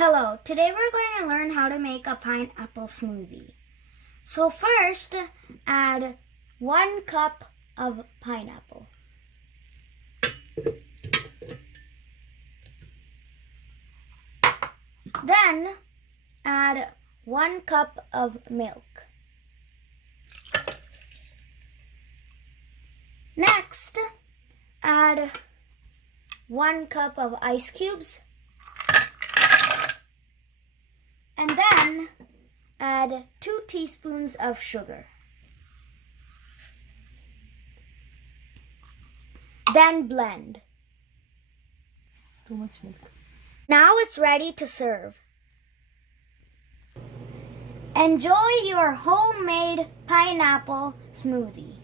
Hello, today we're going to learn how to make a pineapple smoothie. So first, add 1 cup of pineapple. Then, add 1 cup of milk. Next, add 1 cup of ice cubes. And then add 2 teaspoons of sugar. Then blend. Too much milk. Now it's ready to serve. Enjoy your homemade pineapple smoothie.